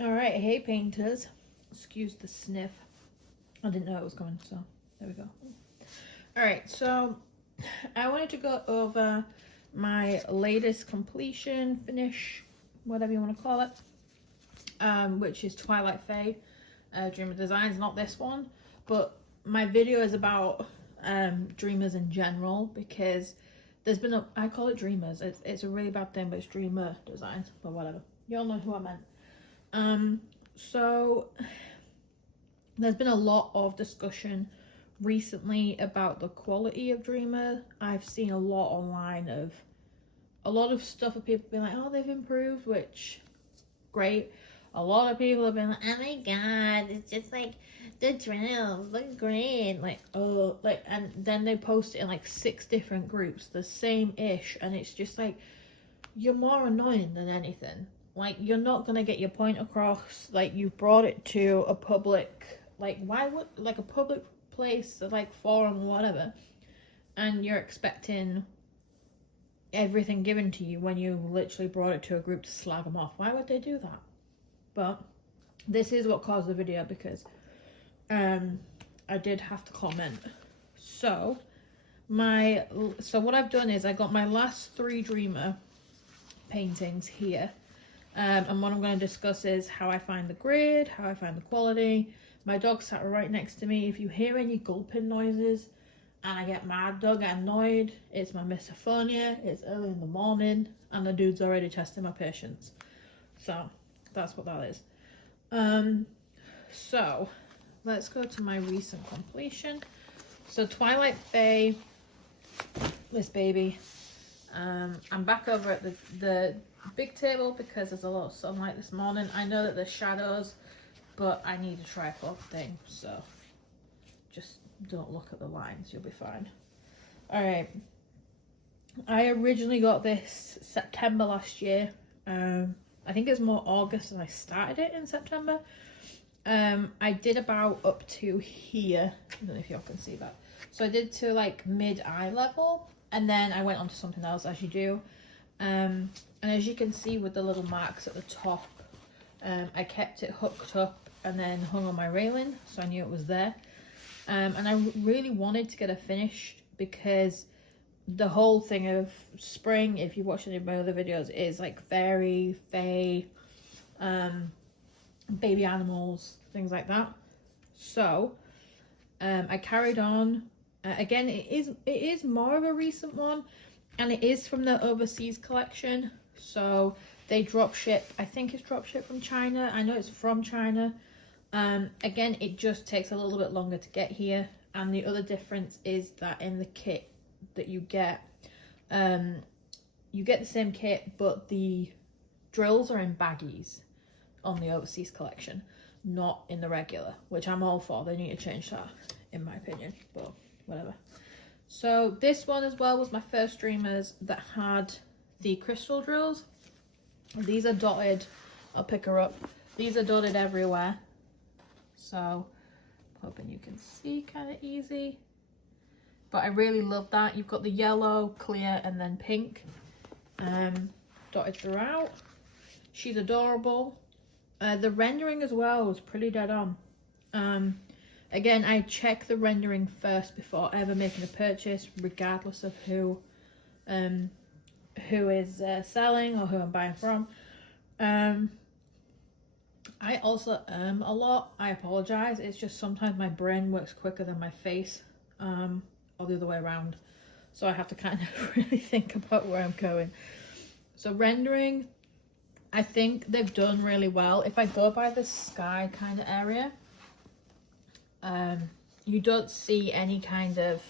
Alright, hey painters. Excuse the sniff. I didn't know it was coming, so there we go. Alright, so I wanted to go over my latest completion, finish, whatever you want to call it, which is Twilight Fae Dreamer Designs, not this one, but my video is about dreamers in general, because there's been I call it dreamers, it's a really bad thing, but it's dreamer designs, but whatever, you all know who I meant. So there's been a lot of discussion recently about the quality of Dreamer. I've seen a lot online of a lot of stuff of people being like, oh, they've improved, which great. A lot of people have been like, oh my god, it's just like the drills look great, like, oh, like, and then they post it in like 6 different groups, the same ish, and it's just like, you're more annoying than anything. Like, you're not gonna get your point across. Like, you've brought it to a public, like, why would, like, a public place, like, forum or whatever, and you're expecting everything given to you when you literally brought it to a group to slag them off. Why would they do that? But this is what caused the video, because I did have to comment. So what I've done is I got my last 3 Dreamer paintings here. And what I'm going to discuss is how I find the grid, how I find the quality. My dog sat right next to me. If you hear any gulping noises and I get mad, don't get annoyed. It's my misophonia. It's early in the morning and the dude's already testing my patience. So that's what that is. So let's go to my recent completion. So Twilight Fae, this baby. I'm back over at the big table because there's a lot of sunlight this morning. I know that there's shadows, but I need a tripod thing, so just don't look at the lines, you'll be fine. Alright, I originally got this September last year. I think it's more August, and I started it in September. I did about up to here. I don't know if y'all can see that. So I did to like mid-eye level, and then I went on to something else, as you do. And as you can see with the little marks at the top, I kept it hooked up and then hung on my railing, so I knew it was there. And I really wanted to get it finished, because the whole thing of spring, if you've watched any of my other videos, is like fairy, fae, baby animals, things like that. So I carried on. Again, it is more of a recent one, and it is from the overseas collection. So they drop ship, I think it's drop ship from China. I know it's from China. Again, it just takes a little bit longer to get here. And the other difference is that in the kit that you get the same kit, but the drills are in baggies on the overseas collection, not in the regular, which I'm all for. They need to change that, in my opinion, but whatever. So this one as well was my first Dreamers that had the crystal drills. These are dotted. I'll pick her up. These are dotted everywhere, so hoping you can see kind of easy. But I really love that. You've got the yellow, clear, and then pink dotted throughout. She's adorable. The rendering as well was pretty dead on. Again, I check the rendering first before ever making a purchase, regardless of who is selling or who I'm buying from. I also a lot. I apologize. It's just sometimes my brain works quicker than my face, or the other way around. So I have to kind of really think about where I'm going. So rendering, I think they've done really well. If I go by the sky kind of area, you don't see any kind of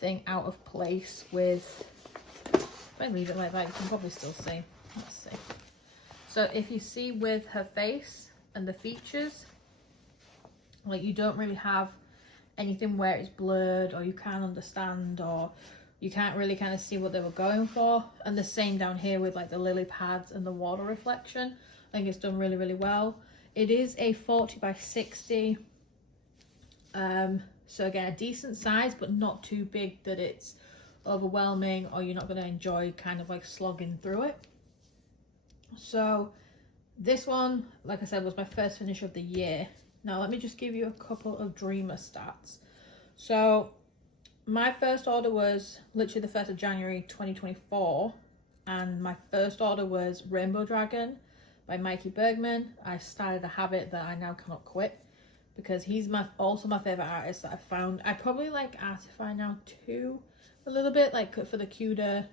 thing out of place with, if I leave it like that, you can probably still see. Let's see. So if you see with her face and the features, like, you don't really have anything where it's blurred, or you can't understand, or you can't really kind of see what they were going for. And the same down here with like the lily pads and the water reflection. I think it's done really, really well. It is a 40 by 60 So again, a decent size, but not too big that it's overwhelming or you're not going to enjoy kind of like slogging through it. So this one, like I said, was my first finish of the year. Now let me just give you a couple of Dreamer stats. So my first order was literally the 1st of January 2024, and my first order was Rainbow Dragon by Mikey Bergman. I started a habit that I now cannot quit because he's also my favorite artist that I found. I probably like Artify now too, a little bit, like for the cuter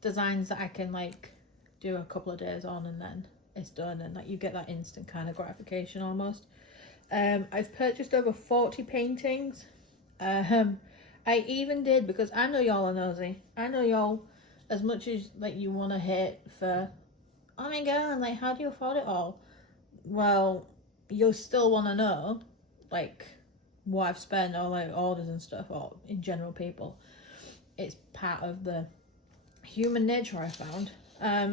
designs that I can like do a couple of days on and then it's done, and like you get that instant kind of gratification almost. I've purchased over 40 paintings. I even did, because I know y'all are nosy. I know y'all, as much as like you want to hit for, oh my god, like how do you afford it all? Well, you'll still want to know like what I've spent or like orders and stuff, or in general people. It's part of the human nature I found.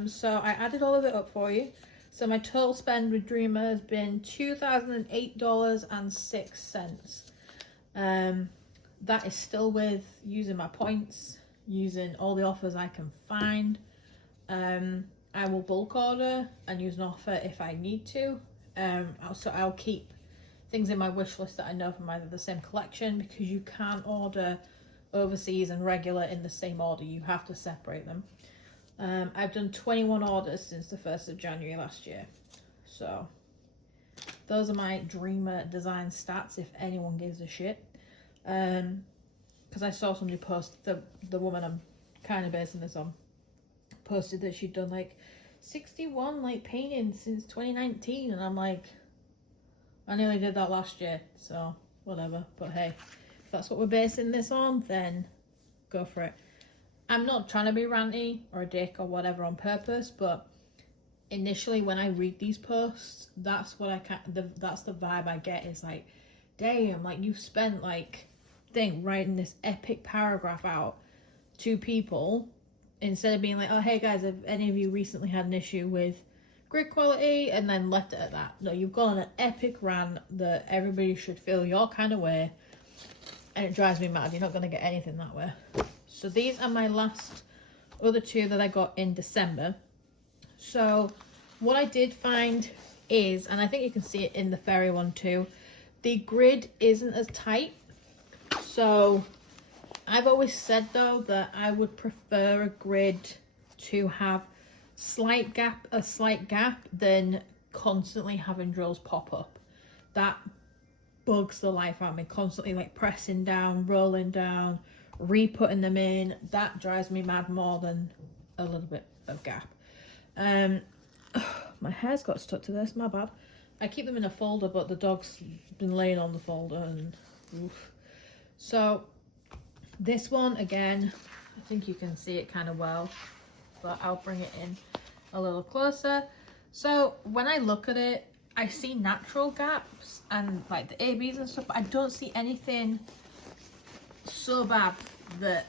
So I added all of it up for you. So my total spend with Dreamer has been $2,008.06. That is still with using my points, using all the offers I can find. I will bulk order and use an offer if I need to. I'll keep things in my wish list that I know from either the same collection, because you can't order overseas and regular in the same order. You have to separate them. I've done 21 orders since the 1st of January last year. So those are my Dreamer design stats, if anyone gives a shit. Because I saw somebody post, the woman I'm kind of basing this on, posted that she'd done like 61 like paintings since 2019, and I'm like, I nearly did that last year, so whatever. But hey, if that's what we're basing this on, then go for it. I'm not trying to be ranty or a dick or whatever on purpose, but initially when I read these posts, that's what that's the vibe I get, is like, damn, like you've spent like writing this epic paragraph out to people, instead of being like, oh hey guys, have any of you recently had an issue with grid quality, and then left it at that. No, you've gone on an epic rant that everybody should feel your kind of way, and it drives me mad. You're not going to get anything that way. So these are my last other two that I got in December. So what I did find is, and I think you can see it in the fairy one too, the grid isn't as tight. So I've always said though that I would prefer a grid to have a slight gap than constantly having drills pop up. That bugs the life out of me, constantly like pressing down, rolling down, re-putting them in. That drives me mad more than a little bit of gap. My hair's got stuck to this, my bad. I keep them in a folder, but the dog's been laying on the folder and oof. So this one, again, I think you can see it kind of well, but I'll bring it in a little closer. So when I look at it, I see natural gaps and like the ABs and stuff, but I don't see anything so bad that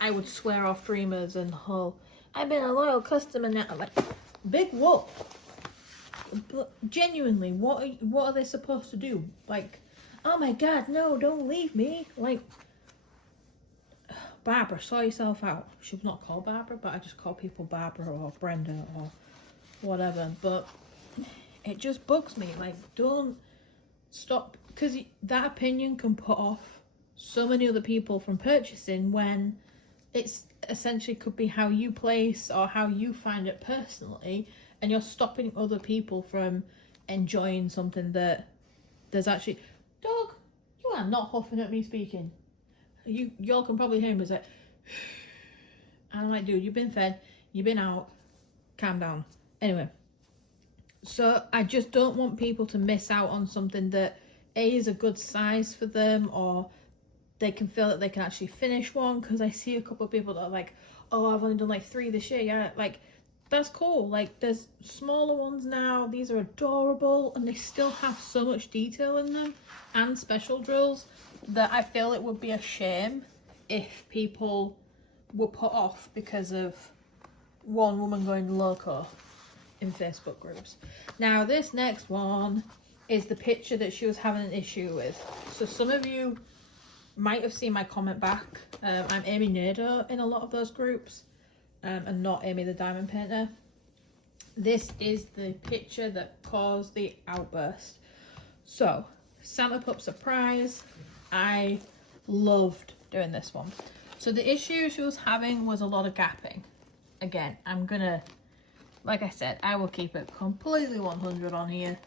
I would swear off Dreamers and I've been a loyal customer now. Like, big whoop. But genuinely, what are they supposed to do? Like, oh my god, no, don't leave me. Like, Barbara, sort yourself out. She's not called Barbara, but I just call people Barbara or Brenda or whatever. But it just bugs me. Like, don't stop, because that opinion can put off so many other people from purchasing, when it's essentially could be how you place or how you find it personally, and you're stopping other people from enjoying something that there's actually... Dog, you are not huffing at me speaking. Y'all can probably hear me say, and I'm like, dude, you've been fed, you've been out, calm down. Anyway, so I just don't want people to miss out on something that A, is a good size for them, or they can feel that they can actually finish one. Because I see a couple of people that are like, oh, I've only done like 3 this year. Yeah, like, that's cool. Like, there's smaller ones now. These are adorable, and they still have so much detail in them, and special drills, that I feel it would be a shame if people were put off because of one woman going loco in Facebook groups. Now, this next one is the picture that she was having an issue with. So some of you might have seen my comment back. I'm Amy Nader in a lot of those groups, and not Amy the Diamond Painter. This is the picture that caused the outburst. So, Santa Pup Surprise. I loved doing this one. So the issue she was having was a lot of gapping. Again, I'm gonna, like I said, I will keep it completely 100 on here.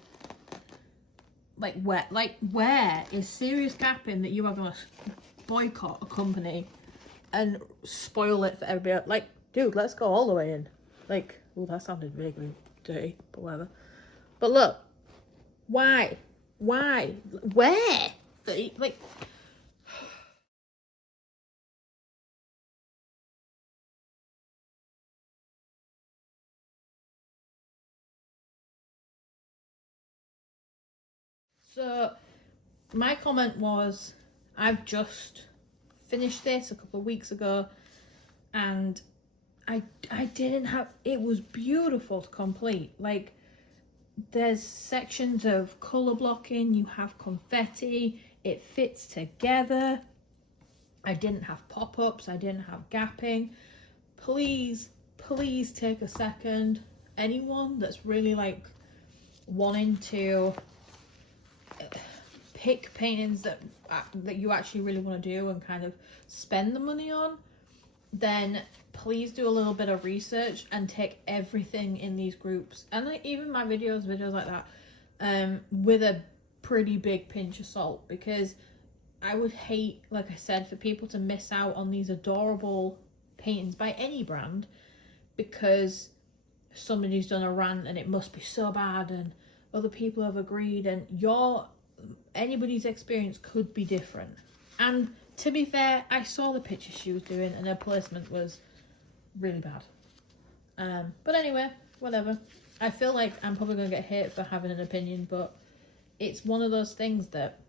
Where is serious gapping that you are gonna boycott a company and spoil it for everybody? Like, dude, let's go all the way in. Like, oh, that sounded really dirty, but whatever. But look, why? Where? Like, so my comment was, I've just finished this a couple of weeks ago, and I didn't have, it was beautiful to complete. Like, there's sections of colour blocking, you have confetti, it fits together. I didn't have pop-ups, I didn't have gapping. Please take a second. Anyone that's really like wanting to pick paintings that you actually really want to do and kind of spend the money on, then please do a little bit of research and take everything in these groups, and like even my videos like that, with a pretty big pinch of salt, because I would hate, like I said, for people to miss out on these adorable paintings by any brand because somebody's done a rant and it must be so bad and other people have agreed, and anybody's experience could be different. And to be fair, I saw the picture she was doing and her placement was really bad. But anyway, whatever. I feel like I'm probably going to get hate for having an opinion, but it's one of those things that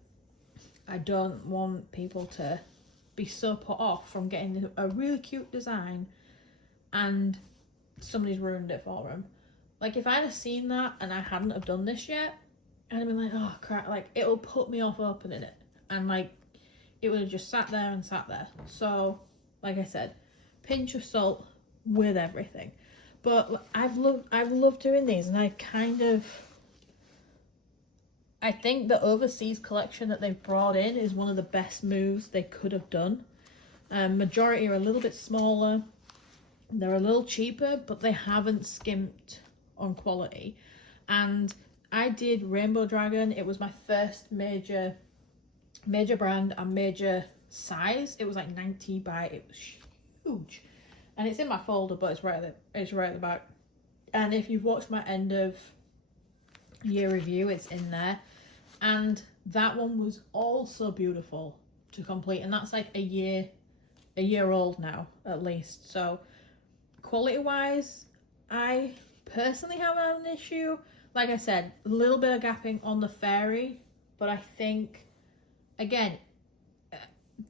I don't want people to be so put off from getting a really cute design and somebody's ruined it for them. Like, if I'd have seen that and I hadn't have done this yet, I'd have been like, oh crap, like it'll put me off opening it, and like it would have just sat there. So like I said, pinch of salt with everything. But I've loved doing these, and I think the overseas collection that they've brought in is one of the best moves they could have done. Majority are a little bit smaller, they're a little cheaper, but they haven't skimped on quality. And I did Rainbow Dragon. It was my first major brand and major size. It was like 90 by, it was huge, and it's in my folder, but it's right at the back. And if you've watched my end of year review, it's in there. And that one was also beautiful to complete, and that's like a year old now at least. So quality wise, I personally haven't had an issue. Like I said, a little bit of gapping on the fairy, but I think, again,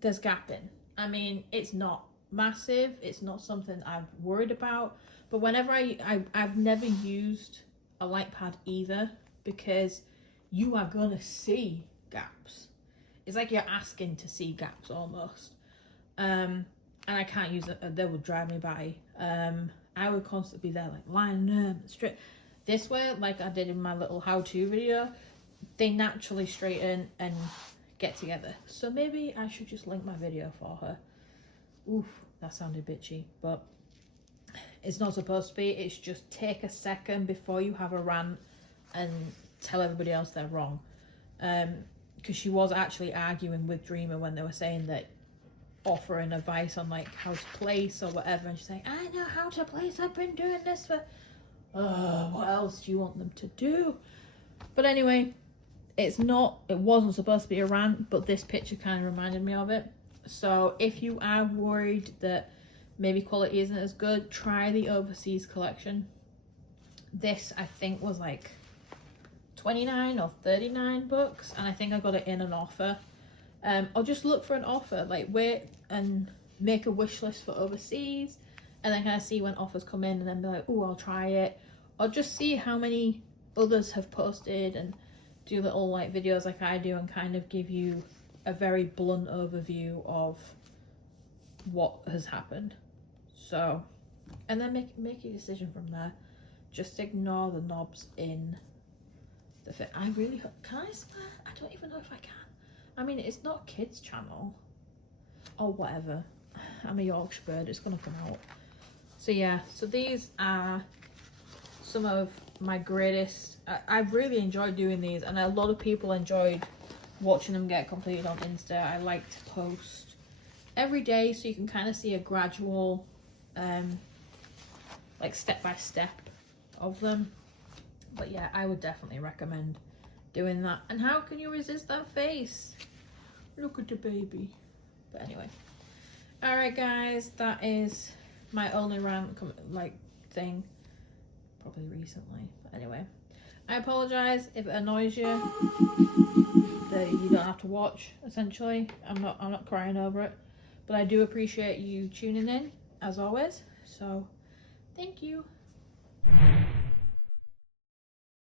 there's gapping. I mean, it's not massive, it's not something I'm worried about, but whenever I've never used a light pad either, because you are gonna see gaps. It's like you're asking to see gaps almost. And I can't use it, they would drive me by. I would constantly be there like lining them straight. This way, like I did in my little how-to video, they naturally straighten and get together. So maybe I should just link my video for her. Oof, that sounded bitchy, but it's not supposed to be. It's just take a second before you have a rant and tell everybody else they're wrong. Because she was actually arguing with Dreamer when they were saying that, offering advice on like how to place or whatever, and she's like, I know how to place, I've been doing this for, what else do you want them to do? But anyway, it wasn't supposed to be a rant, but this picture kind of reminded me of it. So if you are worried that maybe quality isn't as good, try the overseas collection. This I think was like 29 or 39 bucks, and I think I got it in an offer. Or just look for an offer, like wait and make a wish list for overseas, and then kind of see when offers come in, and then be like, oh, I'll try it. Or just see how many others have posted and do little like videos like I do and kind of give you a very blunt overview of what has happened. So, and then make your decision from there. Just ignore the knobs in the fit. I really hope, can I swear? I don't even know if I can. I mean, it's not kids channel or whatever. I'm a Yorkshire bird, it's gonna come out. So yeah, so these are some of my greatest. I really enjoyed doing these, and a lot of people enjoyed watching them get completed on Insta. I like to post every day so you can kind of see a gradual like step by step of them. But yeah, I would definitely recommend doing that. And how can you resist that face? Look at the baby. But anyway, all right guys, that is my only rant like thing, probably recently. But anyway, I apologize if it annoys you that you don't have to watch. Essentially, I'm not crying over it, but I do appreciate you tuning in as always. So thank you.